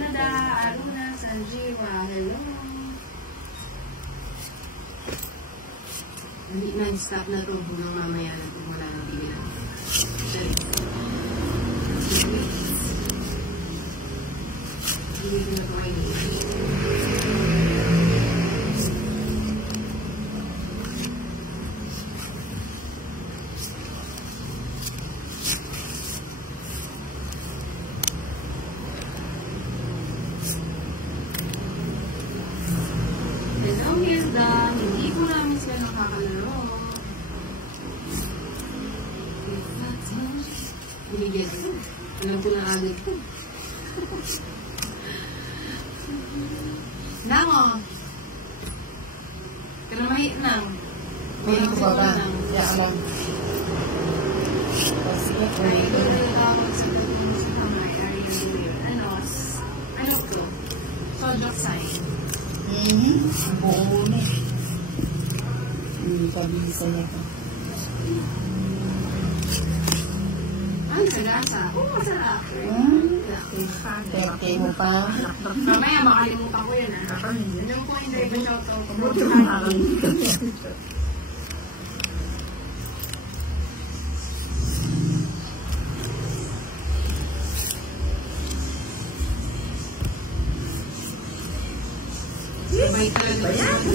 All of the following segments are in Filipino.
Canada, Aruna, Sanjiwa, hello. Hindi non-stop na ito hanggang mamaya na ito wala nang bigyan natin. Hindi ko na ito ay alam ko na agad ko. Nango. Kanamahit nang. May ko ba ba? Ya alam. Sige po. Ay, ito na nagawag sa kamay. Ano to? Zodiac sign. Buo na. Pabilisa niya ito. Ay, sagasa. Oo, masarap. Teke mo pa. Mamaya, makalimutan ko yun. Yung po hindi ko siya ito. May talaga ba yan?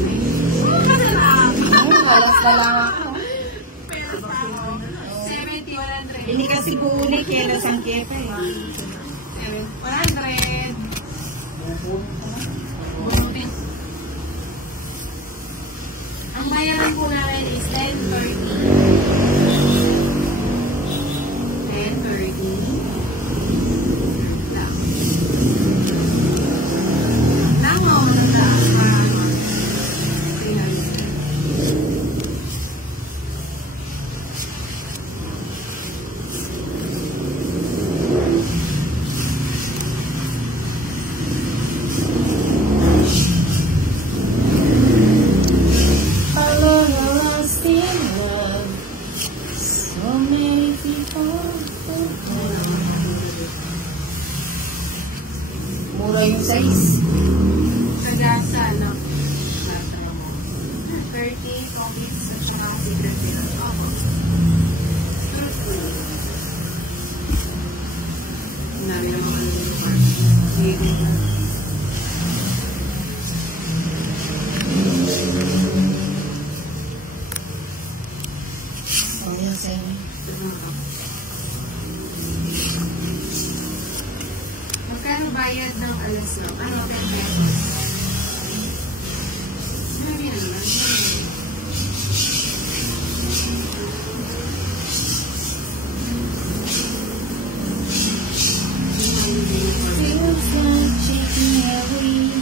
Oo, masarap. Walang salamat ko. Hindi kasi kuulit kaya lasang kepa eh. 100. Ang bayaran po namin is 10.30. 10.30. Namo, nagtaas pa. Mura yung size. Sagasa, no? 30 copies at saka secret nila. Nari naman ano yung part. Sige na. Oh, yan sa'yo. Magkano bayad ng alas na? Ano, 10 pesos? Sabi na naman. Feels like taking away.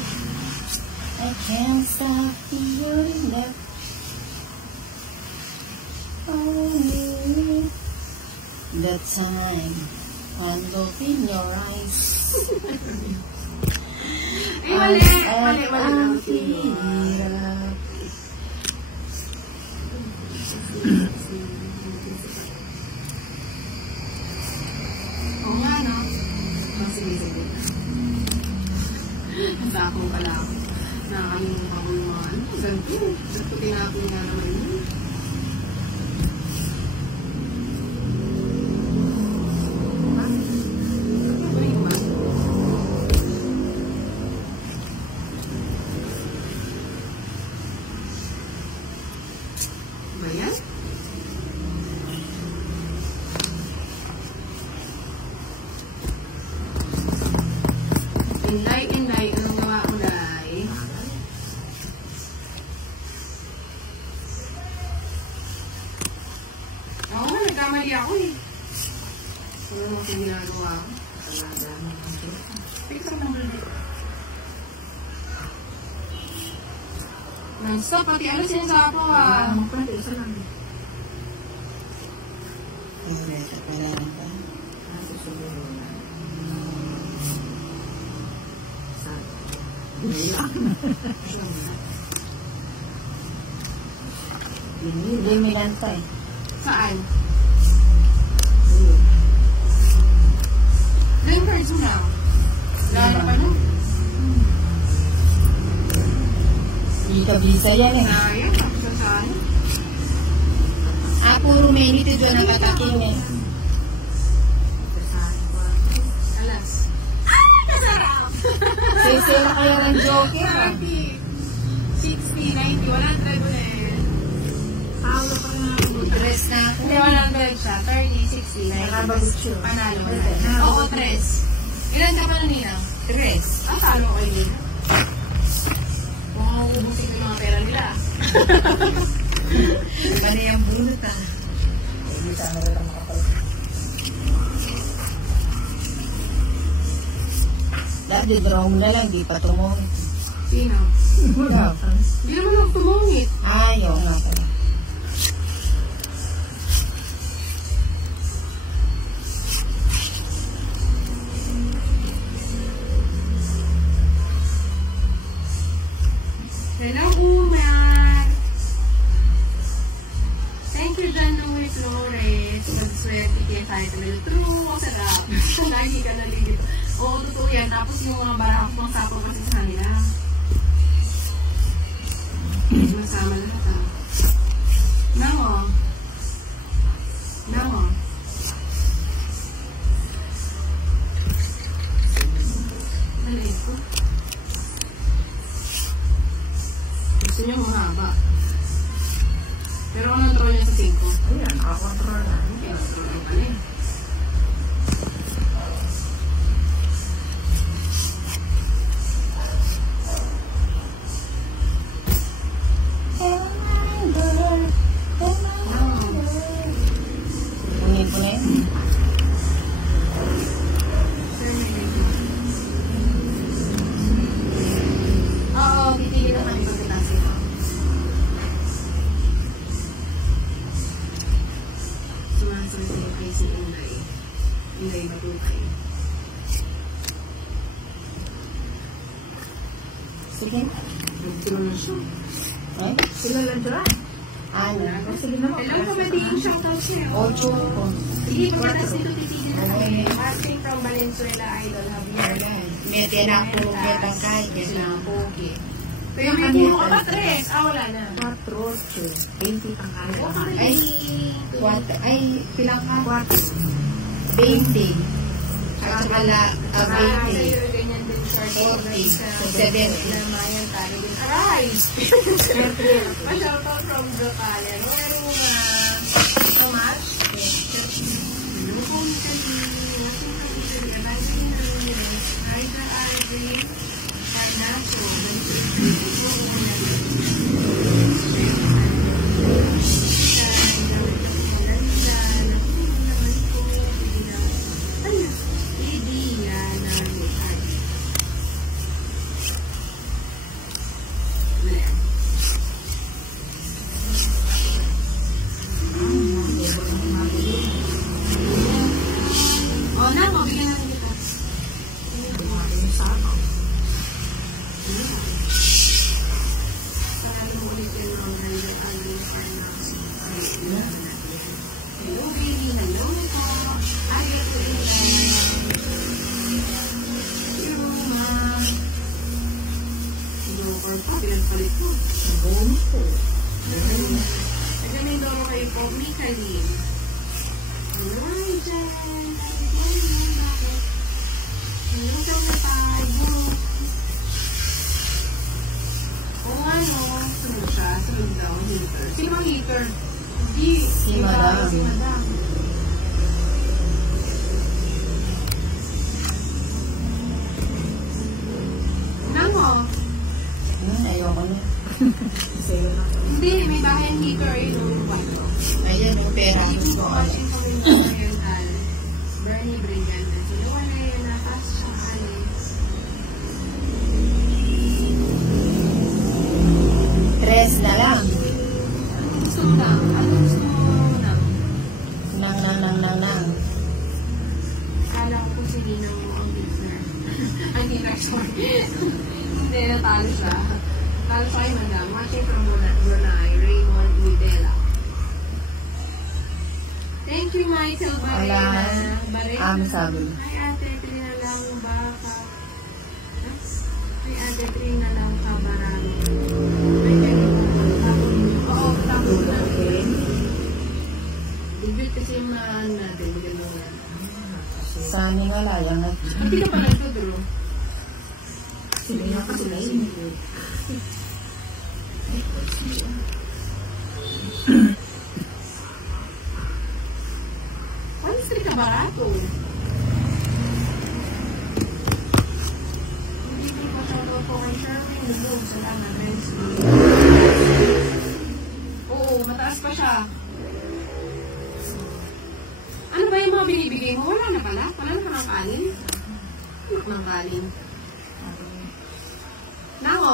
I can't stop feeling that. Only the time I look in your eyes. Ay, mali. Oo nga, no? Sige. Sa akong pala ako. Nakakalimutan ko yung mga ano. Ganito. Ganito tinapin nga naman yun. Bayan? Inday. Anong gawa ko, Day? Oo, nagkamali ako eh. Ano mo ito ginagawa ko? Picture ng balik. Non-stop, pati ano sinasabi ko ha? Isa lang. Kailangan pa. Hindi may lantay. Saan? Nine cards mo lang. Wala na pa nun. ka visa yan eh. Sayang, tapos na sayang. Puro minute doon ang kataking eh. Alas. Ah! Kasarap! Sisira kayo ng joker ah. 60, 90, 100 ulit. Paolo pa nga ako. Dress na ako. Hindi, 100 siya. 30, 60, 90. Nakabagot siya. Panalo. Oo, 3. Ilan ka pa na nila? Dress. Ang talo kayo nila. Mukhang ubusin ko yung mga pera nila. Mali ang bunot ah. Hindi sana rin ang makapalit. Dahil draw mo na lang, di pa tumungit. Sino? Hindi naman ako tumungit. Ayaw nga pala. Hello, Umar. Thank you, John Louis Flores. Mag-swerte kaya tayo talaga. True, ang sarap. Lagi ka nalilito. Oo, totoo yan. Tapos yung mga barako pang sapo kasi sa kanila. Masama lahat ah. Nango. Nango. Maliit ko. Gusto niyo mahaba. Pero ano ang niya sa 5? Ayan, nakakontrol na. Okay, control ang pala eh. Kunin ko na yun. Oo, pipili na kami pagkatasi mo. Sumasakit sa'yo kay si Inday. Inday Batutay. Sige. Nag-draw na siya. Eh? Sila lang dyan. Ano? Sige naman. Kailan pa ba di yung shoutouts niya? 8 ko. Sige, pagkatas nito titigil na kami. Watching from Valenzuela, Idol Javier. Mete na ako, betang kay. Kasi na ako, okay. Pero may puro ka ba, 3? Ah, wala na. 4, 20 ang kaya. Ay, 4. Ay, Pilang ka? 20. At saka la, Ah, 20. sa'yo, ganyan din, short. 40, Sa 70. na mayan tayo din. Aray! Pa-shoutout from Jocalia. Pero so much. Ano po ni Kali? Nasing kami sa Ligabasin na Aida Arvin Arnaso. O na, mabigyan natin kita. Sarali mo ulit yung mga ganda kami hello, baby. Hello po. Ayaw ko rin. Hello, ma. Joker pa, pinagpalit mo. Bonus ko. Nagamin daw ako kay Pop Mikaelin. Alright, Jen. Hello, Joker. Oo nga, no. Sunod siya. Sunod daw. Heater. Sino ang heater? Hindi. Si Madam. Si Madam. Nango. Ayoko na. Sa'yo na. Hindi, may bahay ang heater. Ayun, yung bago. Ayan, yung pera. Hindi Gusto ko ko. watching ko rin yung oriental. Bernie Brigante. So, yung wala yun na pass siya. Tres na lang. Gusto mo lang? Ano gusto mo lang? Nang. Kala ko kung si Ninang mo ang listener. Ay, Ninang, sorry. Hindi, natalo siya. Natalo siya kay Madam. Watching from Brunei, Raymond Widela. Thank you, Michael Barena. Ang sabi. Ay, ate, na lang ba ka? Ay, ate, na lang ka barami. Ay, Mainit. Ay, strika barato. Hindi ko masyado po kay Sherwin. Nag-move sa tama. Oo, mataas pa siya. Ano ba yung mga binibigay mo? Wala na pala. Wala na ka ng kanin? Anak ng kanin. Nako.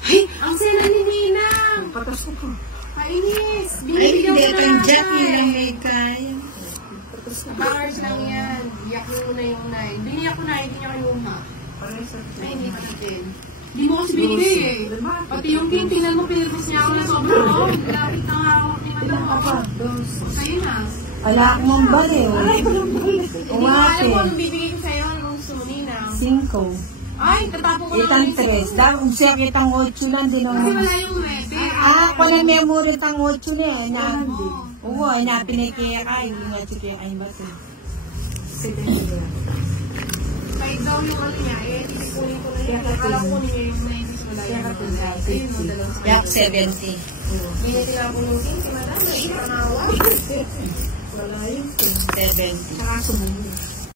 Ay, ang sena ni Ninang. Patas ko. Kainis. Ay, Binibigyan hindi. ko na Ang lang. Jack yun ang may kaya. Bars lang yan. Biyak mo muna yung 9. Biniyak ko na, hindi niya kinuha. Ay, hindi pa natin. Hindi mo kasi binigay eh. Pati yung king, tingnan mo, pinirpos niya ako na sobrang oh. Lapit ang hawak ni Madam ako. Sa'yo na. Wala akong mambali. Hindi mo alam Umate. kung anong bibigay ko sa'yo. Anong gusto mo, Ninang? 5. Ay, tatapo ko Itang naman 3. Dahil siya kitang 8 lang din. Kasi wala yung 9. Ah, kung na memory tang 8 niya. Oo, na pinikiya ka. Hindi nga siya ay bato. 5 daw yung ano niya. Eh, titipunin ko na yun. Akala ko niya yung 90s wala yung mga 9. Ayun, no, dalawang sa Yak kanya. 70. Biniti lang po yung king. Si Madam, may panawa. Wala yun. 70. Saka sumunod.